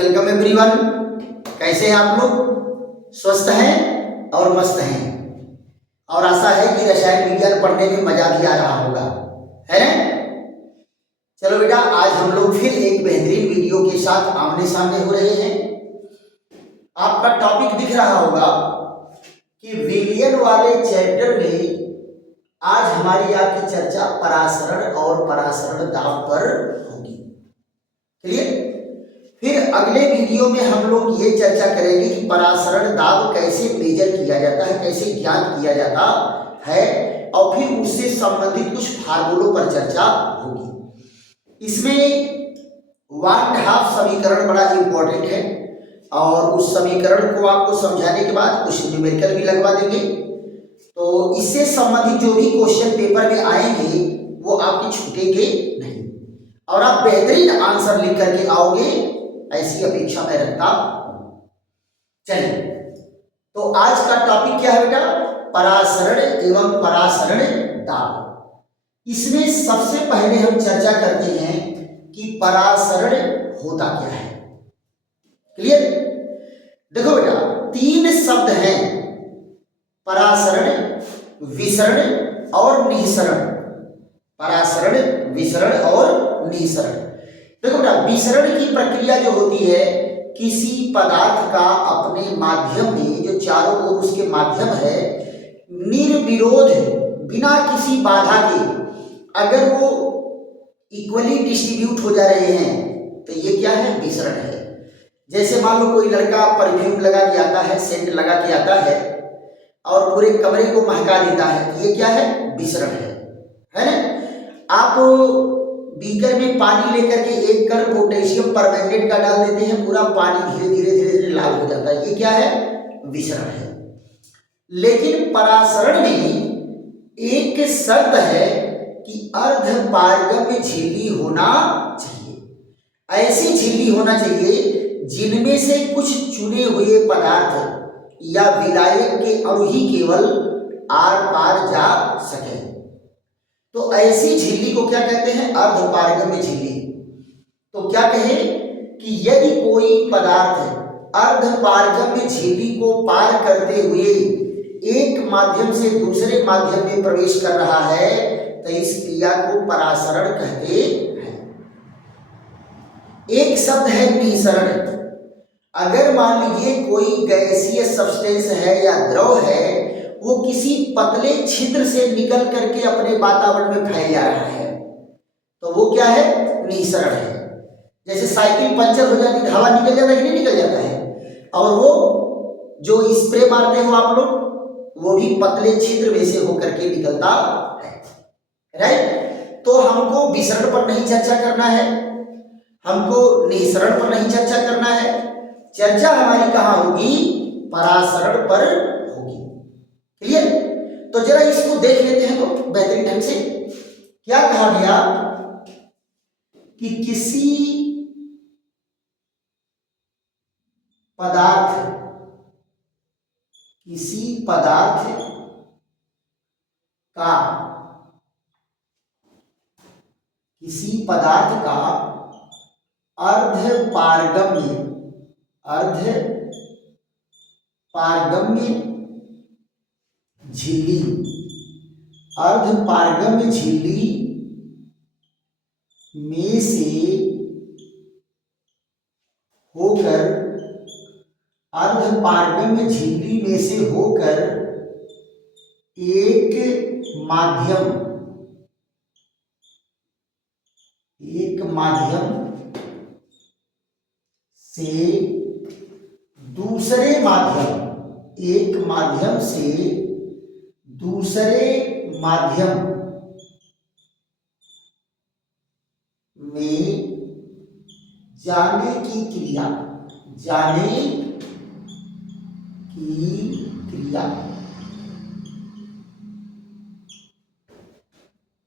Welcome everyone. कैसे हैं आप लोग? स्वस्थ हैं और मस्त हैं और आशा है कि रसायन विज्ञान पढ़ने में मजा भी आ रहा होगा, है ना? चलो बेटा, आज हम लोग फिर एक बेहतरीन वीडियो के साथ आमने सामने हो रहे हैं। आपका टॉपिक दिख रहा होगा कि विलियन वाले चैप्टर में आज हमारी आपकी चर्चा परासरण और परासरण दाब पर होगी। क्लियर? फिर अगले वीडियो में हम लोग ये चर्चा करेंगे कि परासरण दाब कैसे मेजर किया जाता है, कैसे ज्ञात किया जाता है, और फिर उससे संबंधित कुछ फार्मूलों पर चर्चा होगी। इसमें 1/2 समीकरण बड़ा इंपॉर्टेंट है और उस समीकरण को आपको समझाने के बाद कुछ न्यूमेरिकल भी लगवा देंगे। तो इससे संबंधित जो भी क्वेश्चन पेपर में आएंगे वो आपके छूटेंगे नहीं और आप बेहतरीन आंसर लिख करके आओगे, ऐसी अपेक्षा मैं रखता हूं। चलिए, तो आज का टॉपिक क्या है बेटा? परासरण एवं परासरण दाब। इसमें सबसे पहले हम चर्चा करते हैं कि परासरण होता क्या है। क्लियर? देखो बेटा, 3 शब्द हैं: परासरण, विसरण और निःसरण। परासरण, विसरण और निःसरण। देखो बेटा, विसरण की प्रक्रिया जो होती है, किसी पदार्थ का अपने माध्यम में, जो चारों ओर उसके माध्यम है, निर्विरोध बिना किसी बाधा के अगर वो इक्वली डिस्ट्रीब्यूट हो जा रहे हैं तो ये क्या है? विसरण है। जैसे मान लो कोई लड़का परफ्यूम लगा के आता है, सेंट लगा के आता है और पूरे कमरे को महका देता है, ये क्या है? विसरण है ना? आप बीकर में पानी लेकर के 1 कण पोटेशियम परमैंगनेट का डाल देते हैं, पूरा पानी धीरे धीरे लाल हो जाता है, ये क्या है? विसरण है। लेकिन परासरण में एक शर्त है कि अर्ध पारगम्य झिल्ली होना चाहिए। ऐसी झिल्ली होना चाहिए जिनमें से कुछ चुने हुए पदार्थ या विलायक के अणु ही केवल आर पार जा सके। तो ऐसी झिल्ली को क्या कहते हैं? अर्धपारगम्य झिल्ली। तो क्या कहें कि यदि कोई पदार्थ अर्धपारगम्य झिल्ली को पार करते हुए एक माध्यम से दूसरे माध्यम में प्रवेश कर रहा है तो इस क्रिया को परासरण कहते हैं। एक शब्द है निःसरण। अगर मान लीजिए कोई गैसीय सब्सटेंस है या द्रव है, वो किसी पतले छिद्र से निकल करके अपने वातावरण में फैल जा रहा है, तो वो क्या है? निःसरण है। जैसे साइकिल पंचर हो जाती है, हवा निकल जाता है कि नहीं निकल जाता है, और वो जो स्प्रे मारते हो आप लोग, वो भी पतले छिद्र में से होकर के निकलता है, राइट? तो हमको विसरण पर नहीं चर्चा करना है, हमको निःसरण पर नहीं चर्चा करना है, चर्चा हमारी कहाँ होगी? परासरण पर होगी। क्लियर? तो जरा इसको देख लेते हैं तो बेहतरीन ढंग से। क्या कहा गया कि किसी पदार्थ का अर्धपारगम्य झिल्ली में से होकर एक माध्यम से दूसरे माध्यम में जाने की क्रिया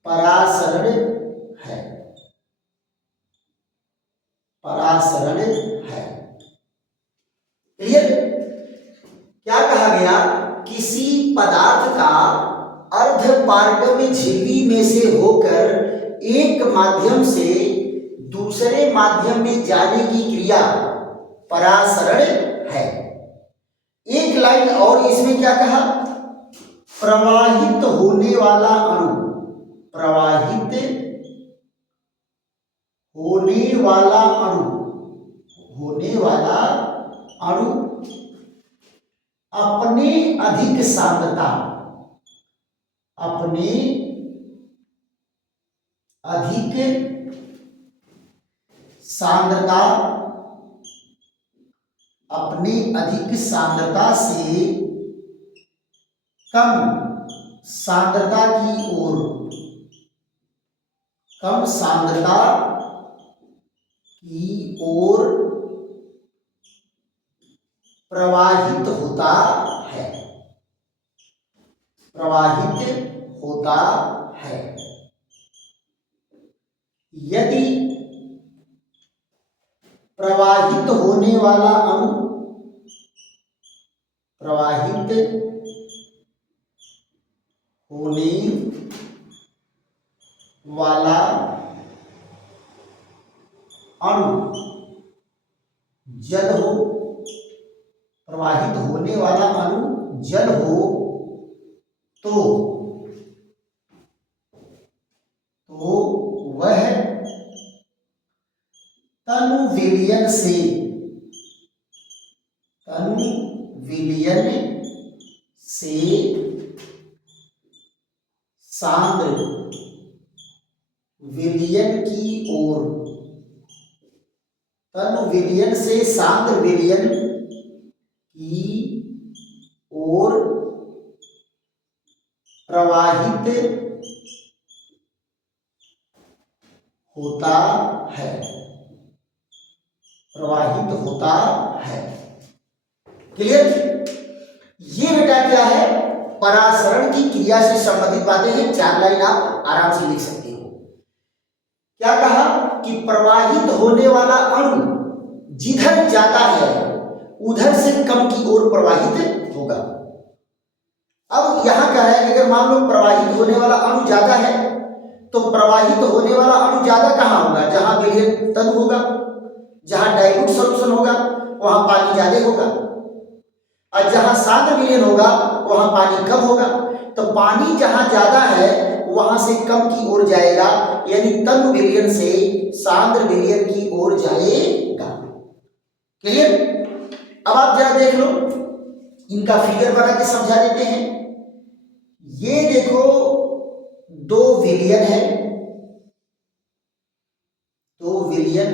परासरण है। क्लियर? क्या कहा गया? किसी पदार्थ का अर्धपारगम्य झिल्ली में से होकर एक माध्यम से दूसरे माध्यम में जाने की क्रिया परासरण है। एक लाइन और इसमें क्या कहा, प्रवाहित होने वाला अणु, प्रवाहित होने वाला अणु, होने वाला अणु अपने अधिक सांद्रता, अपने अधिक सांद्रता, अपनी अधिक सांद्रता से कम सांद्रता की ओर, कम सांद्रता की ओर प्रवाहित होता है, प्रवाहित होता है। यदि प्रवाहित होने वाला अणु, प्रवाहित होने वाला अणु जल हो, प्रवाहित होने वाला अणु जल हो तो वह तनु विलयन से, तनु विलयन से सांद्र विलयन की ओर, तनु विलयन से सांद्र विलयन की ओर प्रवाहित होता है, प्रवाहित होता है। क्लियर? ये बेटा क्या है, परासरण की क्रिया से संबंधित बातें हैं। 4 लाइन आप आराम से लिख सकते हो। क्या कहा कि प्रवाहित होने वाला अणु जिधर जाता है उधर से कम की ओर प्रवाहित होगा। अब यहां क्या है, अगर मान लो प्रवाहित होने वाला अणु ज्यादा है तो प्रवाहित होने वाला अणु ज्यादा कहां होगा, जहां विलयन तनु होगा, जहां डाइल्यूट सॉल्यूशन होगा वहां पानी ज्यादा होगा, और जहां सांद्र विलयन होगा वहां पानी कम होगा। तो पानी जहां ज्यादा है वहां से कम की ओर जाएगा, यानी तनु विलयन से सांद्र विलयन की ओर जाएगा। क्लियर? अब आप जरा देख लो, इनका फिगर बना के समझा देते हैं। ये देखो 2 विलयन है, 2 विलयन,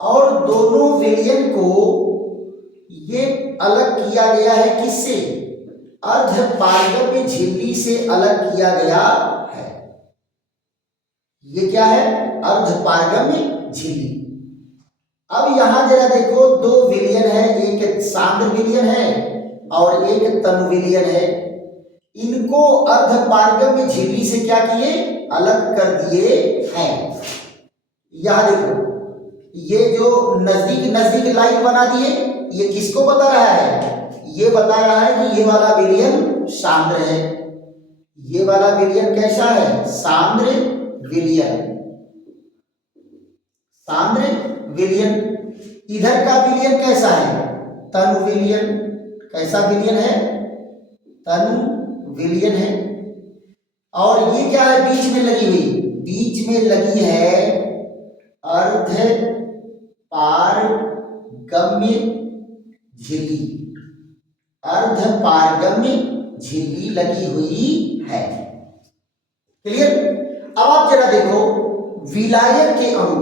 और दोनों विलयन को ये अलग किया गया है, किससे, अर्ध पारगम्य झिल्ली से अलग किया गया है। ये क्या है, अर्ध पारगम्य झिल्ली। अब यहां जरा देखो 2 विलयन है, एक सांद्र विलयन है और एक तनु विलयन है। इनको अर्ध पारगम्य झिल्ली से क्या किए, अलग कर दिए हैं। यहां देखो ये जो नजदीक नजदीक लाइन बना दिए, ये किसको बता रहा है, ये बता रहा है कि ये वाला विलयन सांद्र है, ये वाला विलयन कैसा है, सांद्र विलयन, सांद्र विलयन। इधर का विलयन कैसा है, तनु विलयन। कैसा विलयन है, तनु विलयन है। और ये क्या है, बीच में लगी हुई, बीच में लगी है अर्ध पारगम्य झिल्ली, अर्ध पारगम्य झिल्ली लगी हुई है। क्लियर? अब आप जरा देखो विलायक के अणु,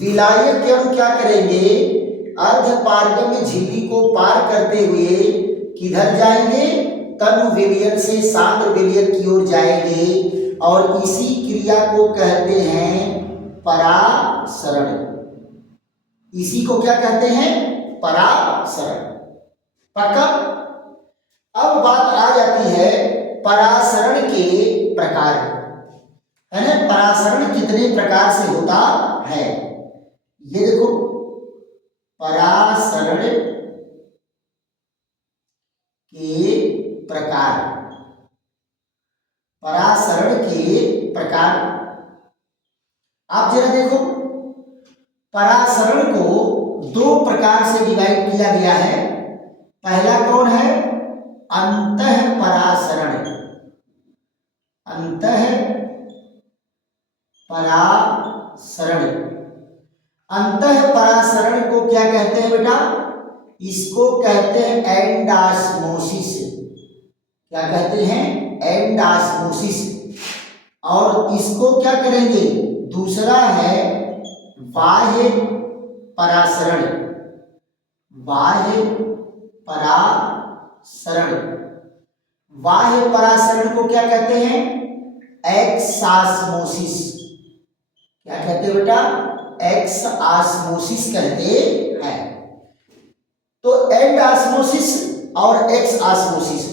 विलायक के अणु क्या करेंगे, अर्ध पारगम्य झिल्ली को पार करते हुए किधर जाएंगे, तनु विलयन से सांद्र विलयन की ओर जाएंगे, और इसी क्रिया को कहते हैं परासरण। इसी को क्या कहते हैं, परासरण। पक्का? अब बात आ जाती है परासरण के प्रकार, है ना, परासरण कितने प्रकार से होता है। ये देखो परासरण के प्रकार, परासरण के प्रकार। आप जरा देखो परासरण को दो प्रकार से डिवाइड किया गया है। पहला कौन है? अंतः परासरण। अंतः परासरण। अंतः परासरण को क्या कहते हैं बेटा? इसको कहते हैं एंडास्मोसिस। क्या कहते हैं? एंडास्मोसिस। और इसको क्या करेंगे? दूसरा है बाह्य परासरण। बाह्य परासरण। बाह्य परासरण को क्या कहते हैं? एक्सास्मोसिस। क्या कहते हैं बेटा? एक्सआस्मोसिस कहते हैं। तो एंडास्मोसिस और एक्सआस्मोसिस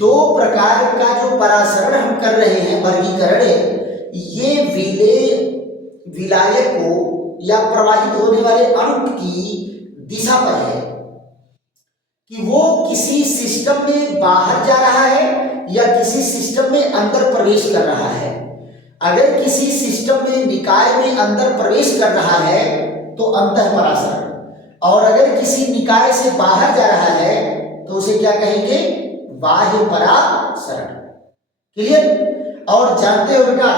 दो प्रकार का जो परासरण हम कर रहे हैं, वर्गीकरण है, ये विलायक को या प्रवाहित होने वाले अणु की दिशा पर है कि वो किसी सिस्टम में बाहर जा रहा है या किसी सिस्टम में अंदर प्रवेश कर रहा है। अगर किसी सिस्टम में निकाय में अंदर प्रवेश कर रहा है तो अंतः परासरण, और अगर किसी निकाय से बाहर जा रहा है तो उसे क्या कहेंगे? बाह्य परासरण। क्लियर? और जानते हो बेटा,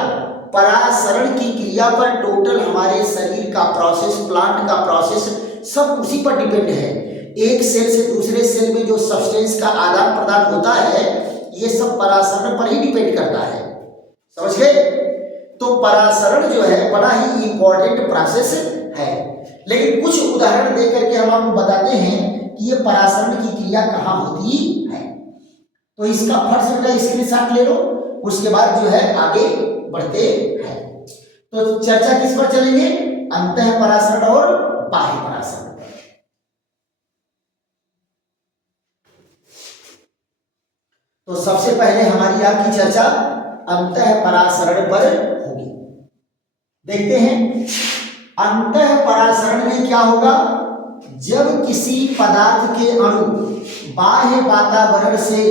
परासरण की क्रिया पर टोटल हमारे शरीर का प्रोसेस, प्लांट का प्रोसेस सब उसी पर डिपेंड है। एक सेल से दूसरे सेल में जो सब्सटेंस का आदान प्रदान होता है, ये सब परासरण पर ही डिपेंड करता है। समझ गए? तो परासरण जो है बड़ा ही इंपॉर्टेंट प्रोसेस है। लेकिन कुछ उदाहरण देकर के हम आपको बताते हैं कि ये परासरण की क्रिया कहाँ होती है। तो इसका फर्स्ट का स्क्रीनशॉट ले लो, उसके बाद जो है आगे बढ़ते हैं। तो चर्चा किस पर चलेंगे? अंतः परासरण और बाह्य परासरण। तो सबसे पहले हमारी आपकी चर्चा अंतः परासरण पर होगी। देखते हैं अंतः परासरण में क्या होगा। जब किसी पदार्थ के अणु बाह्य वातावरण से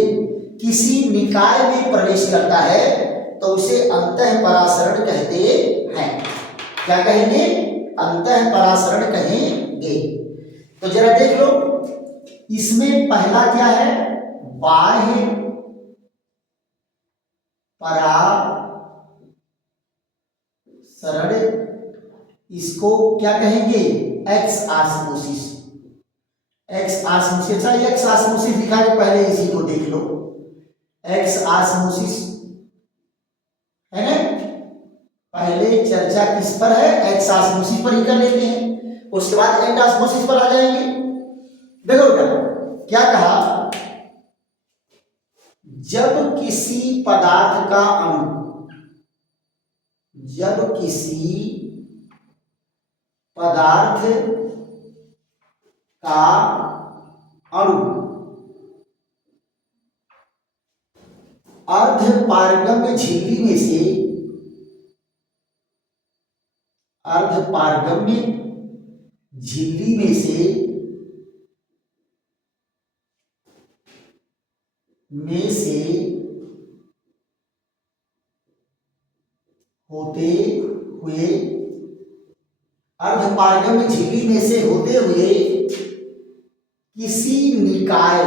किसी निकाय में प्रवेश करता है तो उसे अंतः परासरण कहते हैं। क्या कहेंगे? अंतः परासरण कहेंगे। तो जरा देख लो, इसमें पहला क्या है? बाह्य परासरण। इसको क्या कहेंगे? एक्स आस्मोसिस। एक्स आस्मोसिस, एक्स आस्मोसिस लिखा है, पहले इसी को देख लो। एक्स आस्मोसिस है ना? पहले चर्चा किस पर है? एक्स आस्मोसिस पर ही कर लेते हैं, उसके बाद एंड आस्मोसिस पर आ जाएंगे। देखो बेटा क्या कहा, जब किसी पदार्थ का अणु, जब किसी पदार्थ का अणु अर्धपारगम्य झिल्ली में से, अर्धपारगम्य झिल्ली में से होते हुए, अर्धपारगम्य झिल्ली में से होते हुए किसी निकाय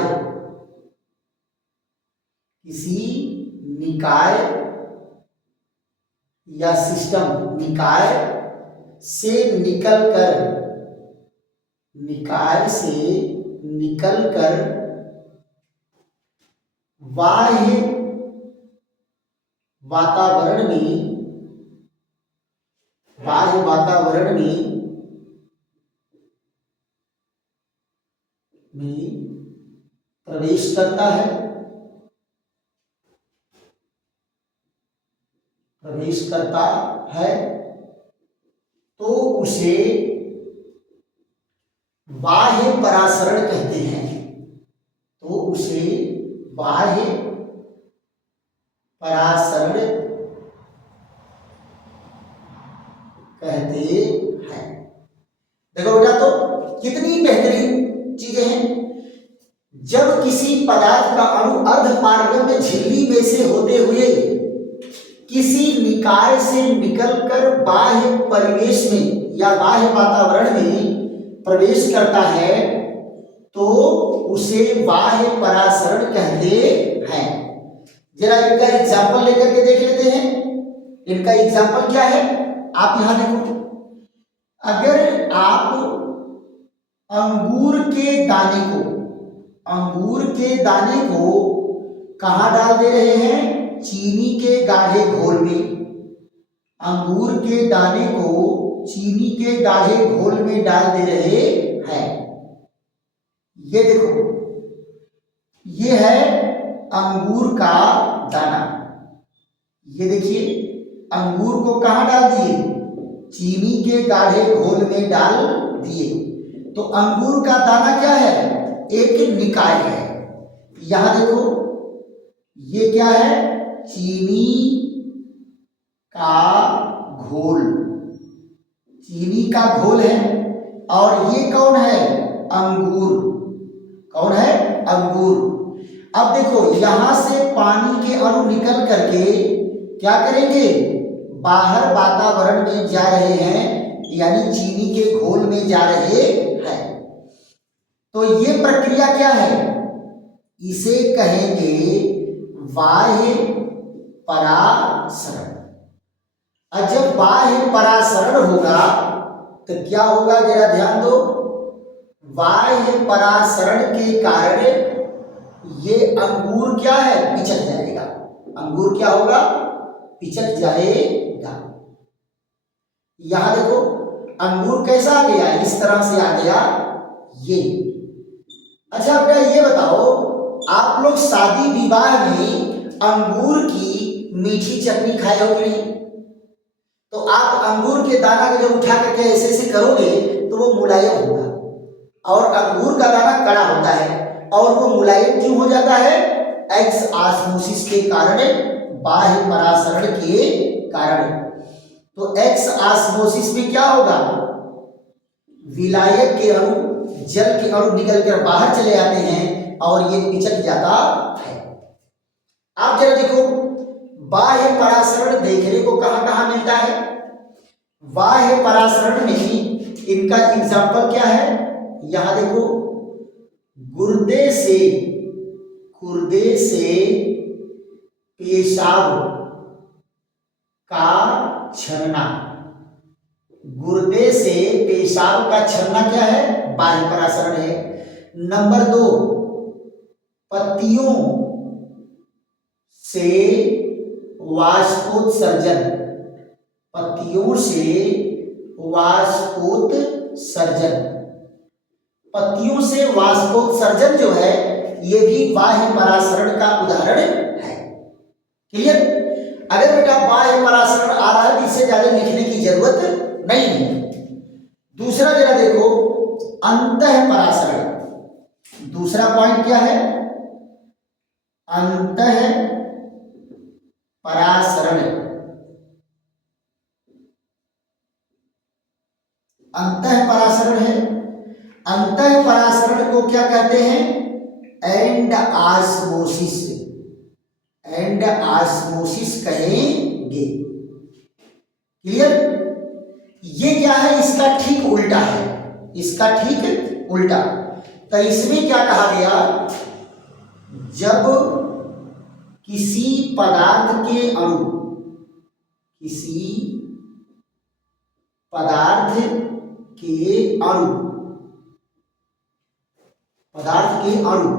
या सिस्टम, निकाय से निकलकर बाह्य वातावरण में प्रवेश करता है, तो उसे बाह्य परासरण कहते हैं। तो उसे बाह्य परासरण कहते हैं। देखो बेटा, तो कितनी बेहतरीन चीजें हैं। जब किसी पदार्थ का अणु अर्धपारगम्य झिल्ली में से होते हुए किसी निकाय से निकलकर बाह्य परिवेश में या बाह्य वातावरण में प्रवेश करता है तो उसे बाह्य परासरण कहते हैं। जरा इनका एग्जाम्पल लेकर के देख लेते हैं। इनका एग्जाम्पल क्या है, आप यहां देखो। अगर आप अंगूर के दाने को कहां डाल दे रहे हैं, चीनी के गाढ़े घोल में। अंगूर के दाने को चीनी के गाढ़े घोल में डाल दे रहे हैं। ये देखो, ये है अंगूर का दाना। ये देखिए, अंगूर को कहां डाल दिए, चीनी के गाढ़े घोल में डाल दिए। तो अंगूर का दाना क्या है, एक निकाय है। यहां देखो, ये क्या है, चीनी का घोल, चीनी का घोल है। और ये कौन है, अंगूर। कौन है, अंगूर। अब देखो, यहां से पानी के अणु निकल करके क्या करेंगे, बाहर वातावरण में जा रहे हैं, यानी चीनी के घोल में जा रहे हैं। तो ये प्रक्रिया क्या है, इसे कहेंगे बाह्य परासरण। और जब बाह्य परासरण होगा तो क्या होगा, जरा ध्यान दो। बाह्य परासरण के कारण ये अंगूर क्या है, पिचक जाएगा। अंगूर क्या होगा, पिचक जाएगा। यहां देखो, अंगूर कैसा आ गया, इस तरह से आ गया ये। अच्छा बेटा ये बताओ, आप लोग शादी विवाह में अंगूर की मीठी चटनी खाए हो कि नहीं? तो आप अंगूर के दाना को जब उठा करके ऐसे ऐसे करोगे तो वो मुलायम होगा, और अंगूर का दाना कड़ा होता है। और वो मुलायम क्यों हो जाता है, एक्स ऑस्मोसिस के कारण, बाह्य परासरण के कारण। तो एक्स ऑस्मोसिस में क्या होगा, विलायक के अणु, जल के अणु निकल कर बाहर चले आते हैं और ये पिचक जाता है। आप जरा देखो, बाह्य परासरण देखने को कहां कहां मिलता है। बाह्य परासरण में इनका एग्जाम्पल क्या है, यहां देखो, गुर्दे से पेशाब का छलना। गुर्दे से पेशाब का छलना क्या है, बाह्य परासरण है। नंबर 2, पत्तियों से वाष्पोत्सर्जन। पत्तियों से वाष्पोत्सर्जन, पत्तियों से वाष्पोत्सर्जन जो है, ये भी बाह्य परासरण का उदाहरण है। क्लियर? अगर बेटा बाह्य परासरण आ रहा है तो इससे ज्यादा लिखने की जरूरत नहीं है। दूसरा जरा देखो, अंतः परासरण। दूसरा पॉइंट क्या है, अंतः परासरण। अंतः परासरण है। अंतः परासरण को क्या कहते हैं, एंड ऑस्मोसिस। एंड ऑस्मोसिस कहेंगे। क्लियर? ये क्या है, इसका ठीक उल्टा है। इसका ठीक उल्टा। तो इसमें क्या कहा गया, जब किसी पदार्थ के अणु, किसी पदार्थ के अणु, पदार्थ के अणु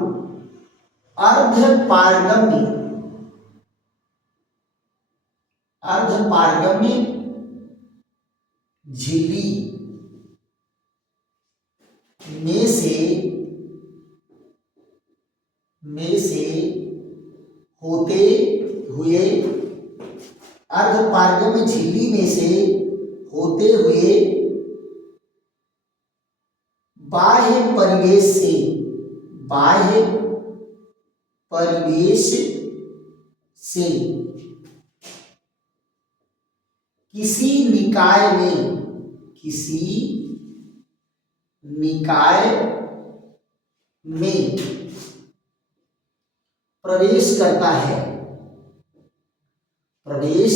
अर्धपारगम्य, अर्धपारगम्य झिल्ली में से होते हुए, अर्धपारगम्य झिल्ली में से होते हुए बाह्य परिवेश से, बाह्य परिवेश से किसी निकाय में, किसी निकाय में प्रवेश करता है, प्रवेश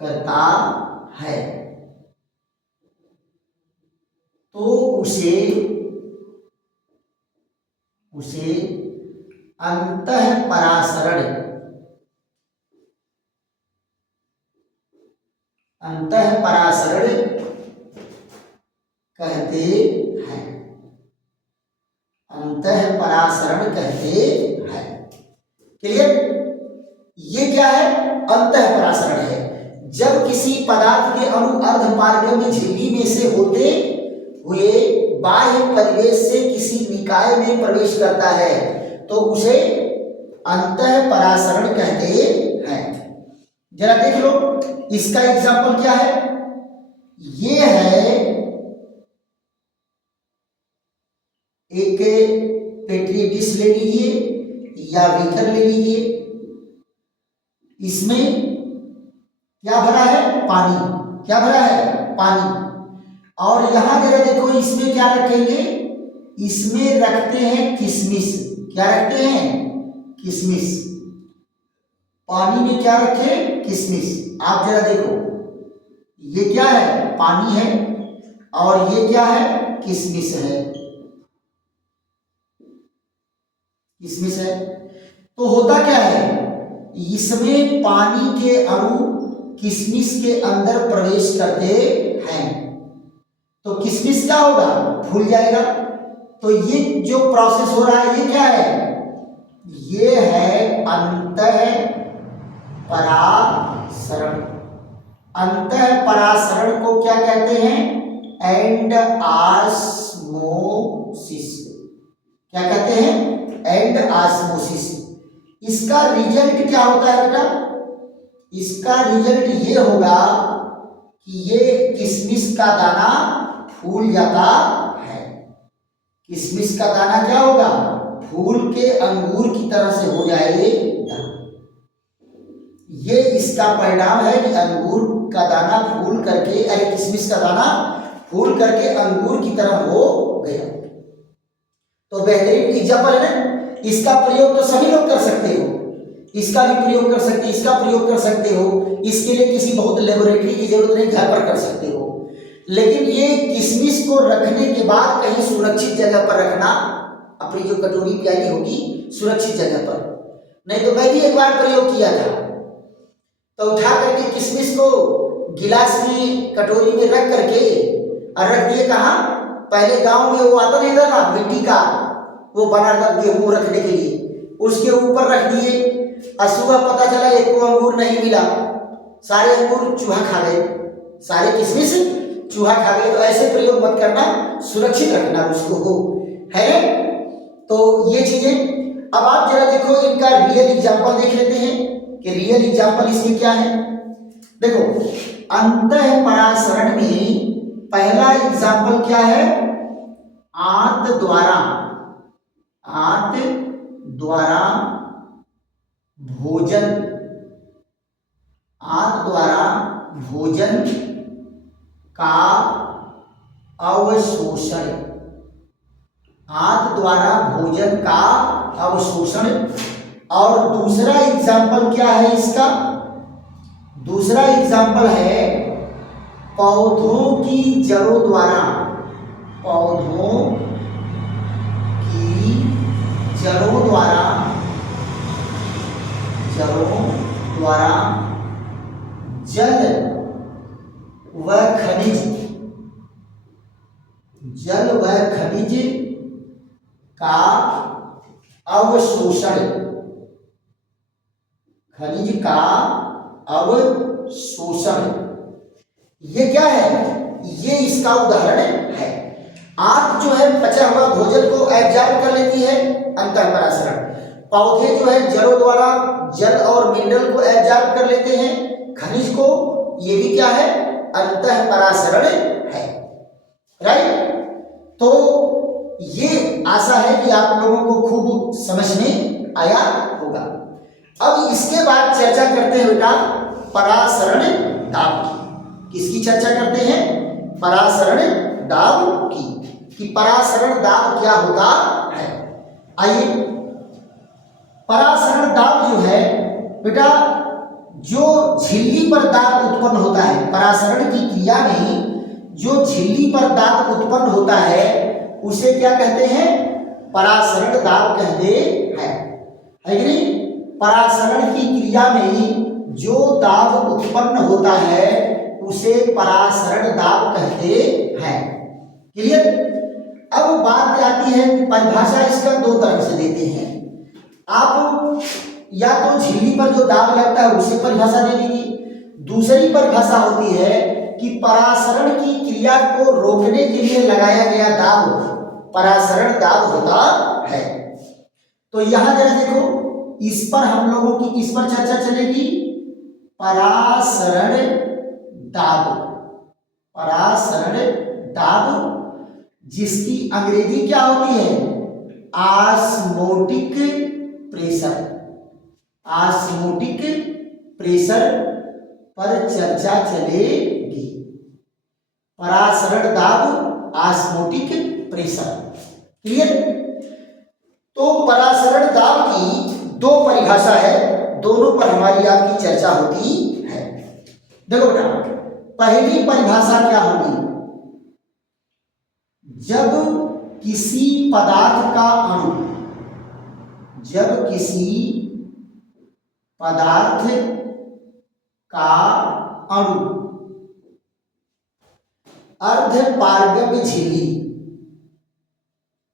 करता है, तो उसे अंतःपरासरण कहते हैं। अंतःपरासरण कहते हैं। क्लियर? ये क्या है? अंतःपरासरण है। जब किसी पदार्थ के अणु अर्धपारगम्य झिल्ली में से होते हुए बाह्य परिवेश से किसी निकाय में प्रवेश करता है तो उसे अंतःपरासरण कहते हैं। जरा देख लो, इसका एग्जाम्पल क्या है? ये है एक पेट्री डिश ले लीजिए या बीकर ले लीजिए, इसमें क्या भरा है? पानी। क्या भरा है? पानी। और यहां जरा देखो, इसमें क्या रखेंगे? इसमें रखते हैं किशमिश। क्या रखते हैं? किशमिश। पानी में क्या रखे? किशमिश। आप जरा देखो, ये क्या है? पानी है और ये क्या है? किशमिश है। किशमिश है। तो होता क्या है? इसमें पानी के अणु किशमिश के अंदर प्रवेश करते हैं तो किशमिश क्या होगा? फूल जाएगा। तो ये जो प्रोसेस हो रहा है, ये क्या है? ये है अंतःपरासरण। अंतःपरासरण को क्या कहते हैं? And osmosis. क्या कहते हैं? And osmosis. इसका रिजल्ट क्या होता है बेटा? इसका रिजल्ट ये होगा कि ये किशमिश का दाना फूल जाता है। किशमिश का दाना क्या होगा? फूल के अंगूर की तरह से हो जाएगा। ये इसका परिणाम है कि अंगूर का दाना फूल करके, अरे किशमिश का दाना फूल करके अंगूर की तरह हो गया। तो बेहतरीन एग्जाम्पल है ना। इसका प्रयोग तो सभी लोग कर सकते हो, इसका भी प्रयोग कर सकते, इसका प्रयोग कर सकते हो। इसके लिए किसी बहुत लेबोरेटरी की जरूरत नहीं, घर पर कर सकते हो। लेकिन ये किशमिश को रखने के बाद कहीं सुरक्षित जगह पर रखना, अपनी जो कटोरी प्याली होगी सुरक्षित जगह पर। नहीं तो मैं भी एक बार प्रयोग किया था, तो उठा करके किशमिश को गिलास में कटोरी में रख करके और रख दिए कहाँ? पहले गांव में वो आता नहीं था मिट्टी का, वो बना था गेहूं रखने के लिए, उसके ऊपर रख दिए। और सुबह पता चला एक को अंगूर नहीं मिला, सारे अंगूर चूहा खा गए, सारे किशमिश चूहा खा गए। तो ऐसे प्रयोग मत करना, सुरक्षित रखना उसको, है। तो ये चीजें अब आप जरा देखो, इनका रियल एग्जांपल देख लेते हैं कि रियल एग्जांपल इसमें क्या है। देखो, अंतःपरासरण में पहला एग्जांपल क्या है? आंत द्वारा भोजन, आंत द्वारा भोजन का अवशोषण, आंत द्वारा भोजन का अवशोषण। और दूसरा एग्जाम्पल क्या है इसका? दूसरा एग्जाम्पल है पौधों की जड़ों द्वारा, पौधों की जड़ों द्वारा जल व खनिज, जल व खनिज का अवशोषण, खनिज का अवशोषण। ये क्या है? ये इसका उदाहरण है। आंत जो है पचा हुआ भोजन को एब्जॉर्ब कर लेती है, अंतःपरासरण। पौधे जो है जड़ों द्वारा जल और मिनरल को एब्जॉर्ब कर लेते हैं, खनिज को। ये भी क्या है? अंतःपरासरण है, राइट। तो ये आशा है कि आप लोगों को खूब समझ में आया होगा। अब इसके बाद चर्चा करते हैं बेटा परासरण दाब की। किसकी चर्चा करते हैं? परासरण दाब की, कि परासरण दाब क्या होता है। आइए, परासरण दाब जो है बेटा, जो झिल्ली पर दाब उत्पन्न होता है, परासरण की क्रिया में जो झिल्ली पर दाब उत्पन्न होता है उसे क्या कहते हैं? परासरण दाब कहते हैं, है कि नहीं? परासरण की क्रिया में जो दाब उत्पन्न होता है उसे परासरण दाब कहते हैं। क्लियर? अब बात आती है कि परिभाषा इसका दो तरह से देते हैं। आप या तो झिल्ली पर जो दाब लगता है उसे परिभाषा दे दीजिए, दूसरी परिभाषा होती है कि परासरण की क्रिया को रोकने के लिए लगाया गया दाब परासरण दाब होता है। तो यहां जरा देखो, इस पर हम लोगों की किस पर चर्चा चलेगी? परासरण दाब। परासरण दाब जिसकी अंग्रेजी क्या होती है? Osmotic pressure. ऑस्मोटिक प्रेशर पर चर्चा चलेगी। परासरण दाब, ऑस्मोटिक प्रेशर। क्लियर? तो परासरण दाब की दो परिभाषा है, दोनों पर हमारी आपकी चर्चा होती है। देखो बेटा, पहली परिभाषा क्या होगी? जब किसी पदार्थ का अणु, जब किसी पदार्थ का अणु अर्धपारगम्य झिल्ली,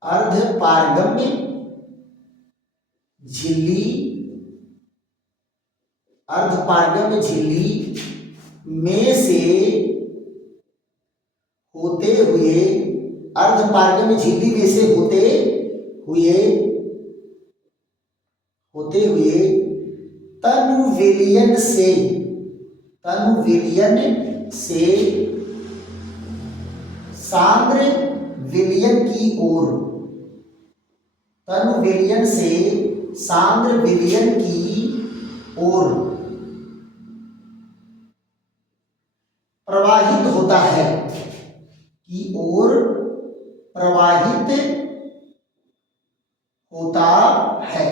अर्धपारगम्य झिल्ली, अर्धपारगम्य झिल्ली में से होते हुए, अर्धपारगम्य झिल्ली में से होते हुए तनु विलयन से सांद्र विलयन की ओर, तनु विलयन से सांद्र विलयन की ओर प्रवाहित होता है, की ओर प्रवाहित होता है,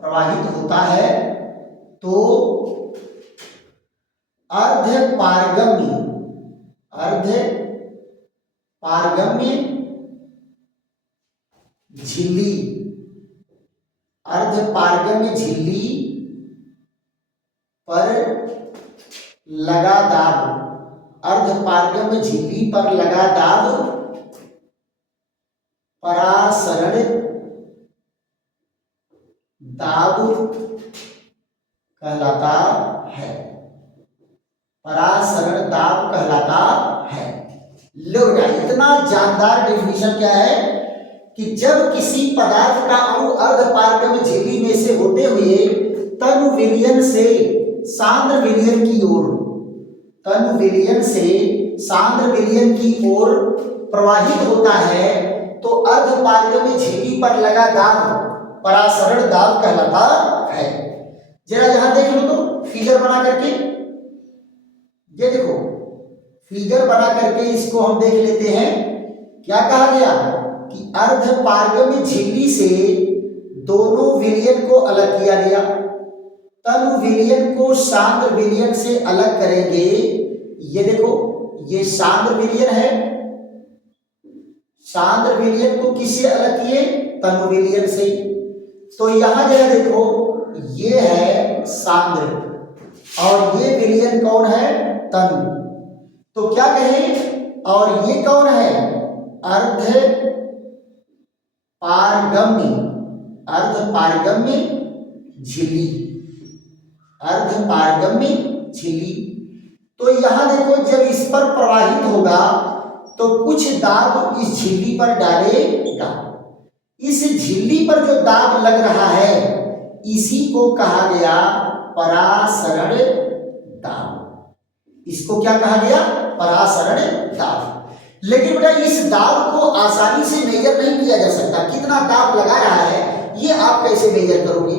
प्रवाहित होता है, तो अर्धपारगम्य झिल्ली, अर्धपारगम्य झिल्ली पर लगा दाब, अर्धपारगम्य झिल्ली पर लगा दाब परासरण दाब कहलाता है, परासरण दाब कहलाता है। लो बेटा, इतना जानदार डेफिनेशन क्या है कि जब किसी पदार्थ का अणु अर्धपारगम्य झिल्ली में से होते हुए तनु विलयन से सांद्र विलयन की ओर, तनु विलयन से सांद्र विलयन की ओर प्रवाहित होता है, तो अर्धपारगम्य झिल्ली पर लगा दाब परासरण दाब कहलाता है। जरा यहां देख लो तो फिगर बना करके, ये देखो फिगर बना करके इसको हम देख लेते हैं। क्या कहा गया कि अर्धपारगम्य झिल्ली से दोनों विलयन को अलग किया गया, तनु विलयन को सांद्र विलयन से अलग करेंगे। ये देखो, ये सांद्र विलयन है, सांद्र विलयन को किससे अलग किए? तनु विलयन से। तो यहां जरा देखो, ये है सांद्र और ये विलयन कौन है? तनु। तो क्या कहें? और ये कौन है? अर्धपारगम्य, अर्धपारगम्य झिल्ली, अर्धपारगम्य झिल्ली। तो यहां देखो, जब इस पर प्रवाहित होगा तो कुछ दाब इस झिल्ली पर डालेगा। इस झिल्ली पर जो दाब लग रहा है इसी को कहा गया परासरण दाब। इसको क्या कहा गया? परासरण दाब। लेकिन बेटा, इस दाब को आसानी से मेजर नहीं किया जा सकता। कितना दाब लगा रहा है ये आप कैसे मेजर करोगे?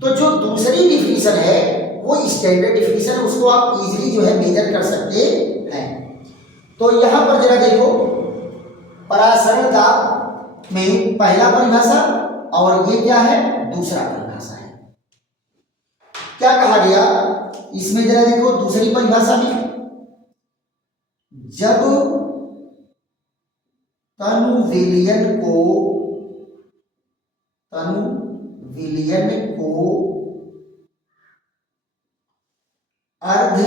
तो जो दूसरी डिफिनीशन है वो स्टैंडर्ड डिफिनीशन है, उसको आप इजीली जो है मेजर कर सकते हैं। तो यहां पर जरा देखो, परासरण दाब में पहला परिभाषा और ये क्या है? दूसरा परिभाषा है। क्या कहा गया इसमें? जरा देखो दूसरी परिभाषा में, जब तनु विलयन को अर्ध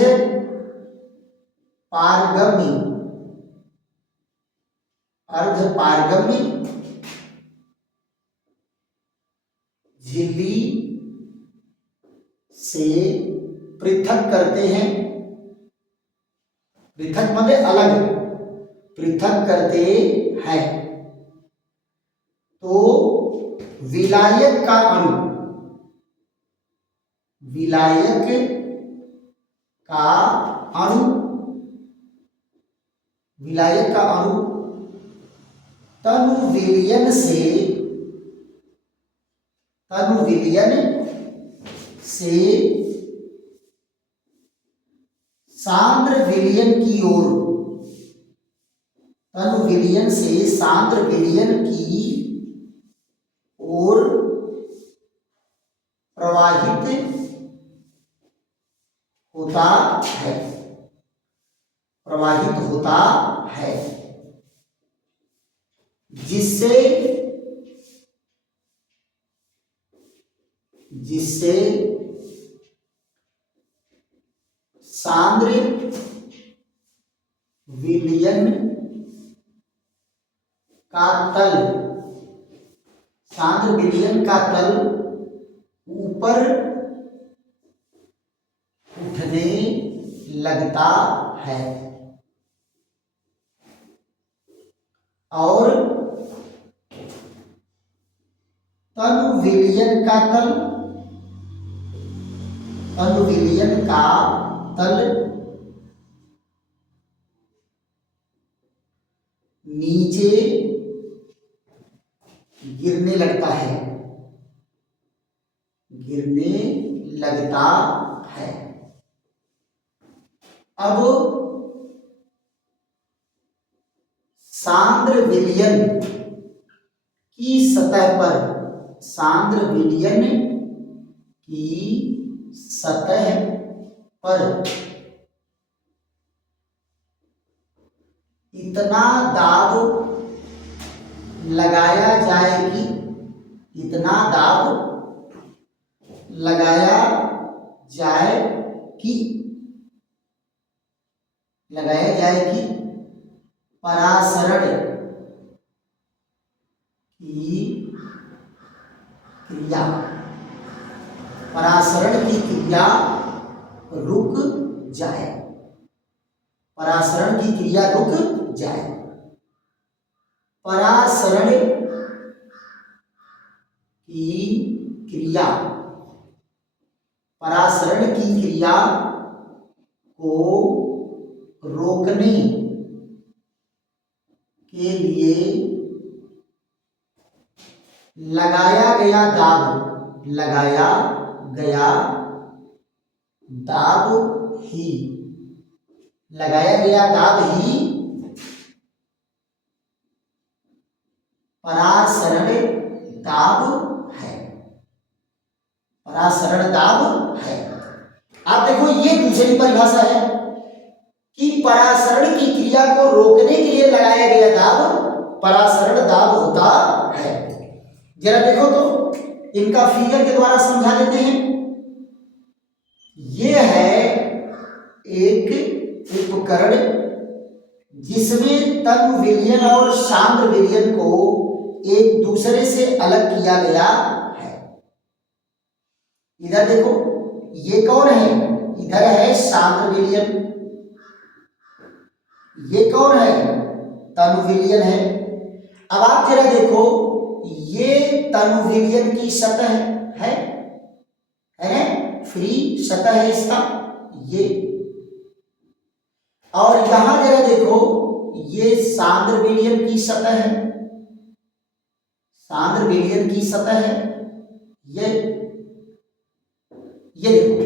पारगम्य झिल्ली से पृथक करते हैं, पृथक मतलब अलग, पृथक करते हैं, तो विलायक का अणु तनु विलयन से सांद्र विलयन की ओर, तनु विलयन से सांद्र विलयन की ओर प्रवाहित होता है, जिससे सांद्र विलयन का तल ऊपर उठने लगता है और तनु विलयन का तल नीचे गिरने लगता है। अब सांद्र विलयन की सतह पर इतना दाब लगाया जाए कि परासरण की क्रिया रुक जाए, परासरण की क्रिया को रोकने के लिए लगाया गया दाब ही परासरण दाब है। आप देखो ये दूसरी परिभाषा है कि परासरण की क्रिया को रोकने के लिए लगाया गया दाब परासरण दाब होता है। जरा देखो तो इनका फिगर के द्वारा समझा देते हैं। ये है एक उपकरण जिसमें तनु विलयन और सांद्र विलयन को एक दूसरे से अलग किया गया है। इधर देखो ये कौन है, इधर है सांद्र विलयन, ये कौन है, तनु विलयन है। अब आप जरा देखो ये तनु विलयन की सतह है ना, फ्री सतह है इसका ये, और यहां जरा देखो ये सांद्र विलयन की सतह है, सांद्र विलयन की सतह है ये देखो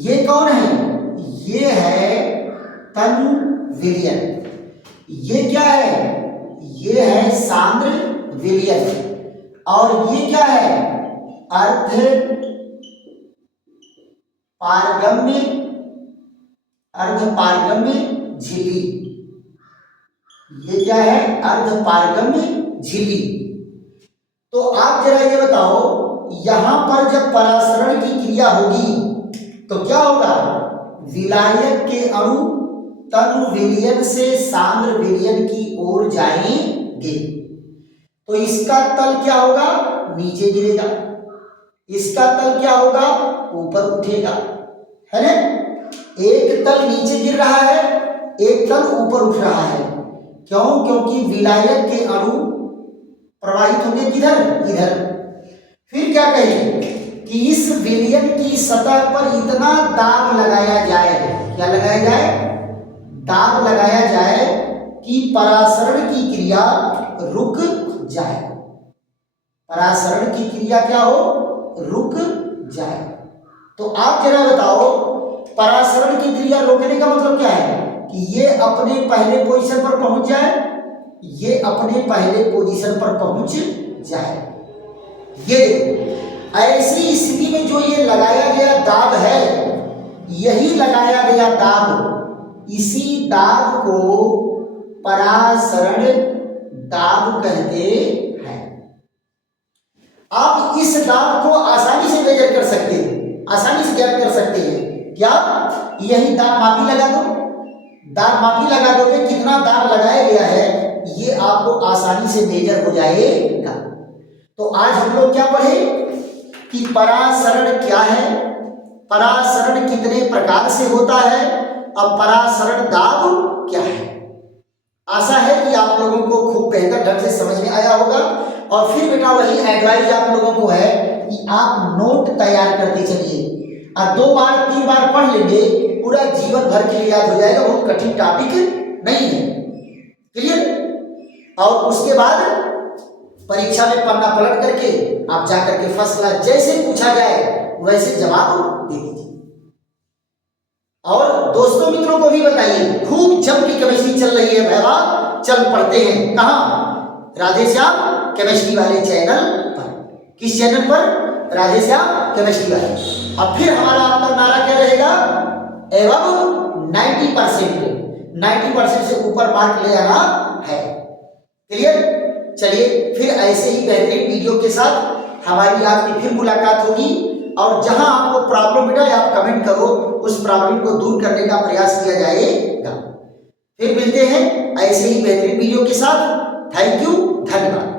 ये कौन है, ये है तनु विलयन, ये क्या है, ये है सांद्र विलयन, और ये क्या है अर्ध पारगम्य झिल्ली। ये क्या है? अर्धपारगम्य झिल्ली। तो आप जरा ये बताओ, यहां पर जब परासरण की क्रिया होगी तो क्या होगा? विलायक के अणु तनु विलयन से सांद्र विलयन की ओर जाएंगे। तो इसका तल क्या होगा? नीचे गिरेगा। इसका तल क्या होगा? ऊपर उठेगा, है ना? एक तल नीचे गिर रहा है, एक तल ऊपर उठ रहा है। क्यों? क्योंकि विलायक के अणु प्रवाहित होंगे किधर? इधर। फिर क्या कहेंगे कि इस विलयन की सतह पर इतना दाब लगाया जाए। क्या लगाया जाए? दाब लगाया जाए कि परासरण की क्रिया रुक जाए। परासरण की क्रिया क्या हो? रुक जाए। तो आप जरा बताओ, परासरण की क्रिया रोकने का मतलब क्या है? कि ये अपने पहले पोजीशन पर पहुंच जाए, ये अपने पहले पोजीशन पर पहुंच जाए। ये देखो, ऐसी स्थिति में जो ये लगाया गया दाब है, यही लगाया गया दाब, इसी दाब को परासरण दाब कहते हैं। आप इस दाब को आसानी से मेजर कर सकते हैं, आसानी से ज्ञात कर सकते हैं। क्या? यही दाब मापी लगा दो, दाब मापी लगा दोगे, कितना दाब लगाया गया है ये आपको आसानी से मेजर हो जाएगा। तो आज हम लोग क्या पढ़े कि परासरण क्या है, परासरण कितने प्रकार से होता है, अब परासरण दाब क्या है। आशा है कि आप लोगों को खूब बेहतर ढंग से समझ में आया होगा। और फिर बेटा वही एडवाइस आप लोगों को है कि आप नोट तैयार करते चलिए, और 2 बार 3 बार पढ़ लेंगे, पूरा जीवन भर के लिए याद हो जाएगा। बहुत कठिन टॉपिक नहीं है, क्लियर? और उसके बाद परीक्षा में पन्ना पलट करके आप जाकर के फर्स्ट क्लास, जैसे पूछा जाए वैसे जवाब दे दीजिए। और दोस्तों मित्रों को भी बताइए, खूब जम की केमिस्ट्री चल रही है भैया, चल पढ़ते हैं। कहाँ? राधेश्याम केमिस्ट्री वाले चैनल पर। किस चैनल पर? राधेश्याम केमिस्ट्री वाले। अब फिर हमारा आपका नारा क्या रहेगा? एवं 90% से ऊपर मार्क ले आना है। क्लियर? चलिए, फिर ऐसे ही बेहतरीन वीडियो के साथ हमारी आपकी फिर मुलाकात होगी। और जहां आपको प्रॉब्लम बेटा आप कमेंट करो, उस प्रॉब्लम को दूर करने का प्रयास किया जाएगा। फिर मिलते हैं ऐसे ही बेहतरीन वीडियो के साथ। थैंक यू, धन्यवाद।